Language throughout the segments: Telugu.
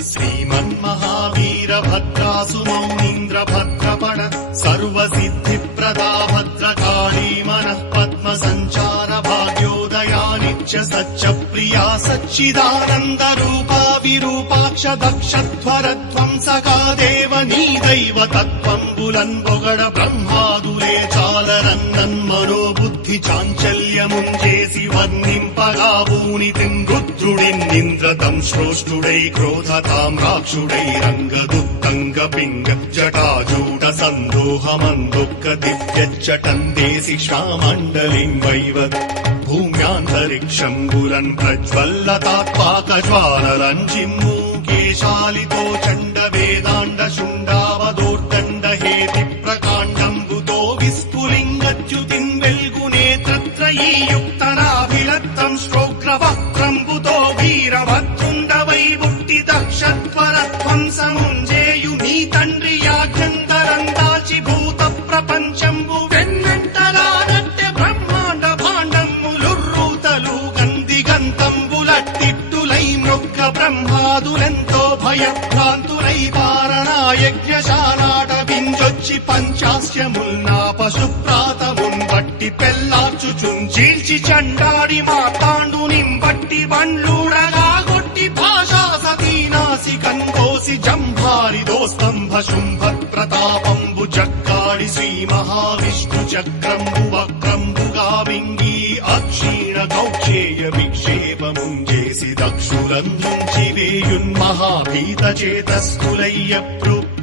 श्रीमन्महावीरभद्रासु मौनीन्द्रभद्रपण सर्वसिद्धिप्रदा भद्रकाली मनः पद्मसञ्चार भाग्योदया नित्य सच्च प्रिया सच्चिदानन्दरूपा विरूपाक्ष दक्षध्वरध्वंसका देव नी दैव तत्त्वम्बुलन् పొగడ బ్రహ్మాదులే చాలరన్నన్మనోబుద్ధి చాంచల్యముంజేసి వర్ణింపగా భూనితిం రుద్రుడిన్నింద్రతం శ్రోష్ఠుడై క్రోధతాం రాక్షుడై రంగదుత్తంగ పింగ జటాజూట సందోహమందొక్క దివ్యచ్చటందేసి శ్వామండలిం వైవత్ భూమ్యాంతరిక్షంబులన్ ప్రజ్వల్లతాత్పాకజ్వాలలం జిమ్ము కేశాలితో చండ వేదాండ శుండావదోర్దండ హేతి ప్రకాండంబుతో విస్ఫులింగచ్యుతిం వెల్గునేత్రత్రయీయుక్తనాభిలత్తం శ్రోగ్రవక్త్రంబుతో వీరభద్రుండ వైబుట్టి దక్షత్వరధ్వంసముంజేయు నీ తండ్రి యాజ్ఞంతరం దాచి భూత ప్రపంచంబు వెన్నెంటలానట్టె బ్రహ్మాండ భాండమ్ములుర్రూతలు గందిగంతంబులట్టిట్టులై మృక్క బ్రహ్మాదులెంతో భయభ్రాంతులై పారణాయజ్ఞశాలాట వింజొచ్చి పంచాస్యముల్నా పశుప్రాతమున్ బట్టి పెల్లార్చుచున్ చీల్చి చండాడి మార్తాండునిం బట్టి బండ్లూడగా గొట్టి భాషా సతీనాసి కందోసి జంభారి దోస్తంభ శుంభ ప్రతాపంబు జక్కాడి శ్రీ మహావిష్ణు చక్రంబు వక్రంబుగా వింగి అక్షీణ కౌక్షేయ విక్షేపముంజేసి దక్షులందుంచి వేయున్మహాభీత చేతస్థులయ్య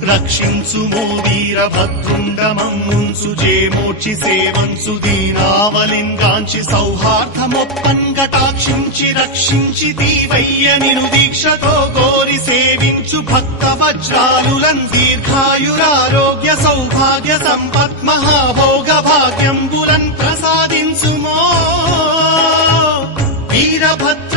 రక్షించుమో వీరభద్రుండమమ్ముంసు జేమోర్చి సేవంసు దీనావలింగాంచి సౌహార్దమొప్పన్ కటాక్షించి రక్షించి దీవయ్య నిను దీక్షతో కోరి సేవించు భక్త వజ్రాలులం దీర్ఘాయురారోగ్య సౌభాగ్య సంపత్ మహాభోగ భాగ్యంబులన్ ప్రసాదించుమో వీరభద్ర